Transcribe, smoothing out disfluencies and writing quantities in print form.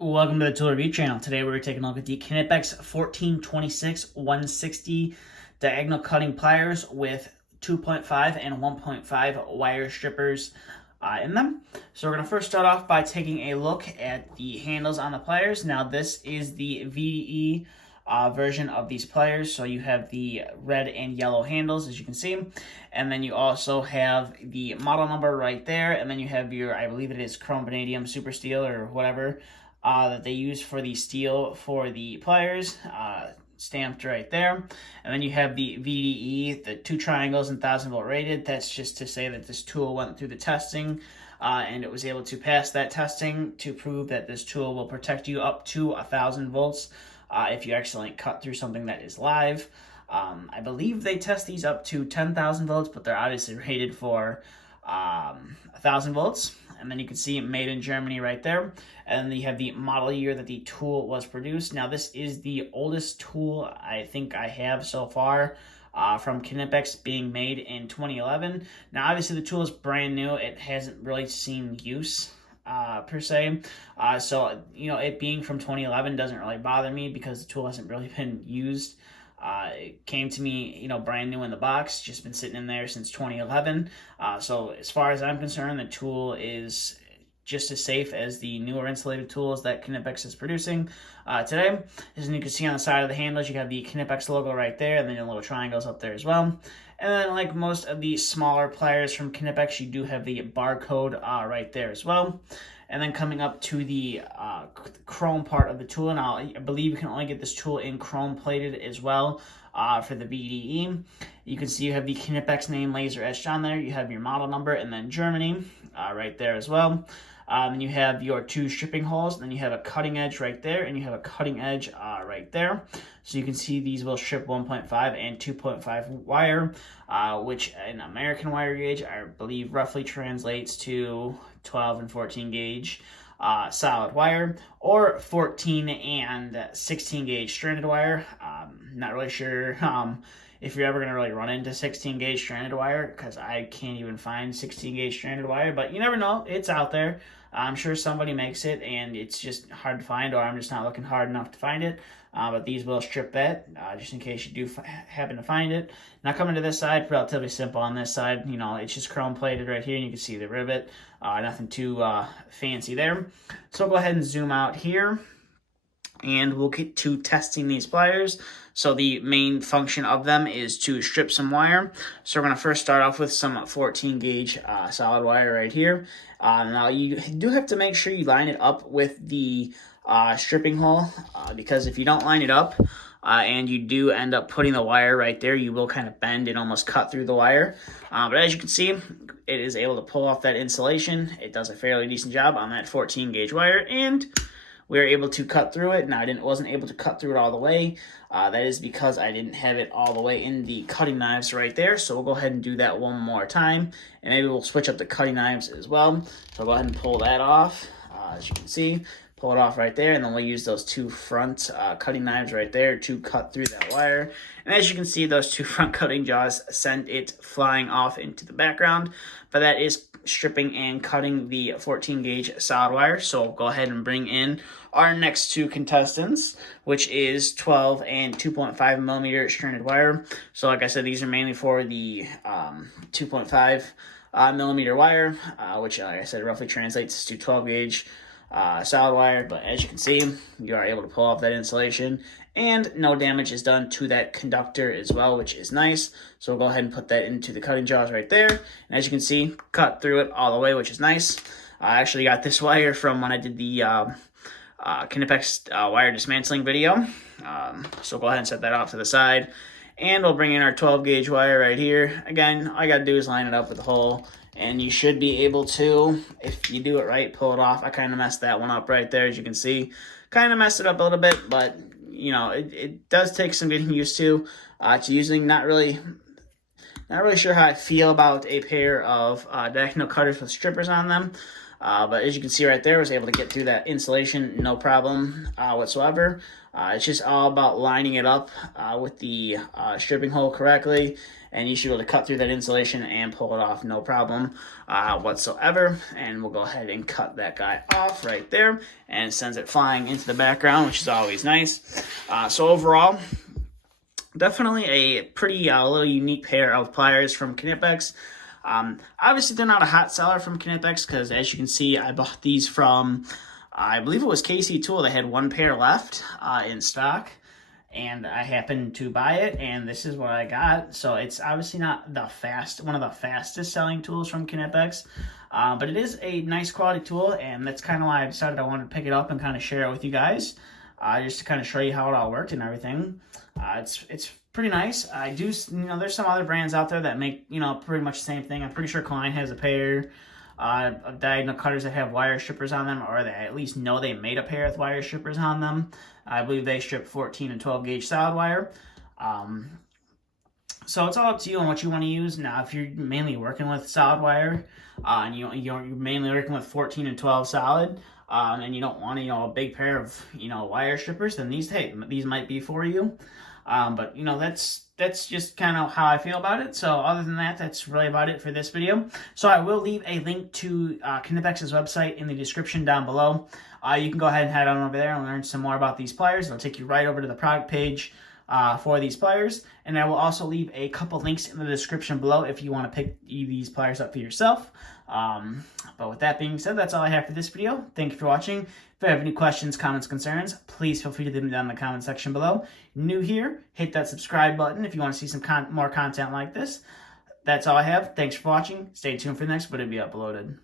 Welcome to the Tool Review channel. Today we're taking a look at the Knipex 1426 160 diagonal cutting pliers with 2.5 and 1.5 wire strippers in them. So we're going to first start off by taking a look at the handles on the pliers. Now this is the VDE version of these pliers. So you have the red and yellow handles, as you can see, and then you also have the model number right there, and then you have your, I believe it is chrome vanadium super steel or whatever that they use for the steel for the pliers, stamped right there. And then you have the VDE, the 2 triangles and 1000-volt rated. That's just to say that this tool went through the testing and it was able to pass that testing to prove that this tool will protect you up to 1000 volts if you accidentally cut through something that is live. I believe they test these up to 10,000 volts, but they're obviously rated for 1000 volts. And then you can see made in Germany right there. And then you have the model year that the tool was produced. Now this is the oldest tool I think I have so far from Knipex, being made in 2011. Now obviously the tool is brand new. It hasn't really seen use per se. So, you know, it being from 2011 doesn't really bother me because the tool hasn't really been used. It came to me, you know, brand new in the box, just been sitting in there since 2011. So as far as I'm concerned, the tool is just as safe as the newer insulated tools that Knipex is producing today. As you can see on the side of the handles, you have the Knipex logo right there, and then the little triangles up there as well. And then, like most of the smaller pliers from Knipex, you do have the barcode right there as well. And then coming up to the chrome part of the tool, and I believe you can only get this tool in chrome plated as well for the BDE. You can see you have the Knipex name laser etched on there. You have your model number and then Germany right there as well. Then you have your 2 stripping holes, then you have a cutting edge right there, and you have a cutting edge right there. So you can see these will strip 1.5 and 2.5 wire, which in American wire gauge, I believe roughly translates to 12 and 14 gauge solid wire, or 14 and 16 gauge stranded wire. Not really sure if you're ever going to really run into 16 gauge stranded wire, because I can't even find 16 gauge stranded wire, but you never know, it's out there. I'm sure somebody makes it and it's just hard to find, or I'm just not looking hard enough to find it. But these will strip that, just in case you do happen to find it. Now coming to this side, relatively simple on this side. You know, it's just chrome plated right here, and you can see the rivet. Nothing too fancy there. So we'll go ahead and zoom out here, and we'll get to testing these pliers. So the main function of them is to strip some wire. So we're going to first start off with some 14 gauge solid wire right here. Now you do have to make sure you line it up with the stripping hole, because if you don't line it up and you do end up putting the wire right there, you will kind of bend and almost cut through the wire. But as you can see, it is able to pull off that insulation. It does a fairly decent job on that 14 gauge wire, and we were able to cut through it. Now, I wasn't able to cut through it all the way. That is because I didn't have it all the way in the cutting knives right there. So we'll go ahead and do that one more time. And maybe we'll switch up the cutting knives as well. So I'll go ahead and pull that off. As you can see, pull it off right there. And then we'll use those 2 front cutting knives right there to cut through that wire. And as you can see, those 2 front cutting jaws send it flying off into the background. But that is stripping and cutting the 14 gauge solid wire. So we'll go ahead and bring in our next 2 contestants, which is 12 and 2.5 millimeter stranded wire. So like I said, these are mainly for the 2.5 millimeter wire, which like I said roughly translates to 12 gauge solid wire. But as you can see, you are able to pull off that insulation, and no damage is done to that conductor as well, which is nice. So we'll go ahead and put that into the cutting jaws right there. And as you can see, cut through it all the way, which is nice. I actually got this wire from when I did the Knipex wire dismantling video. So go ahead and set that off to the side. And we'll bring in our 12 gauge wire right here. Again, all I got to do is line it up with the hole, and you should be able to, if you do it right, pull it off. I kind of messed that one up right there, as you can see. Kind of messed it up a little bit, but you know, it does take some getting used to using. Not really sure how I feel about a pair of diagonal cutters with strippers on them. But as you can see right there, I was able to get through that insulation no problem whatsoever. It's just all about lining it up with the stripping hole correctly, and you should be able to cut through that insulation and pull it off no problem whatsoever. And we'll go ahead and cut that guy off right there, and it sends it flying into the background, which is always nice. So overall, definitely a pretty little unique pair of pliers from Knipex. Obviously, they're not a hot seller from Knipex because, as you can see, I bought these from, I believe it was KC Tool. They had one pair left in stock, and I happened to buy it, and this is what I got. So it's obviously not one of the fastest selling tools from Knipex, but it is a nice quality tool, and that's kind of why I decided I wanted to pick it up and kind of share it with you guys, just to kind of show you how it all worked and everything. It's pretty nice. I do, there's some other brands out there that make, pretty much the same thing. I'm pretty sure Klein has a pair of diagonal cutters that have wire strippers on them, or they at least know they made a pair with wire strippers on them. I believe they strip 14 and 12 gauge solid wire. So it's all up to you on what you want to use. Now, if you're mainly working with solid wire, and you're mainly working with 14 and 12 solid, and you don't want a big pair of wire strippers, then these might be for you. But that's just kind of how I feel about it. So other than that, that's really about it for this video. So I will leave a link to Knipex's website in the description down below. You can go ahead and head on over there and learn some more about these pliers. It'll take you right over to the product page for these pliers. And I will also leave a couple links in the description below if you want to pick these pliers up for yourself. But with that being said, that's all I have for this video. Thank you for watching. If you have any questions, comments, concerns, please feel free to leave them down in the comment section below. New here, hit that subscribe button if you want to see some more content like this. That's all I have. Thanks for watching. Stay tuned for the next video to be uploaded.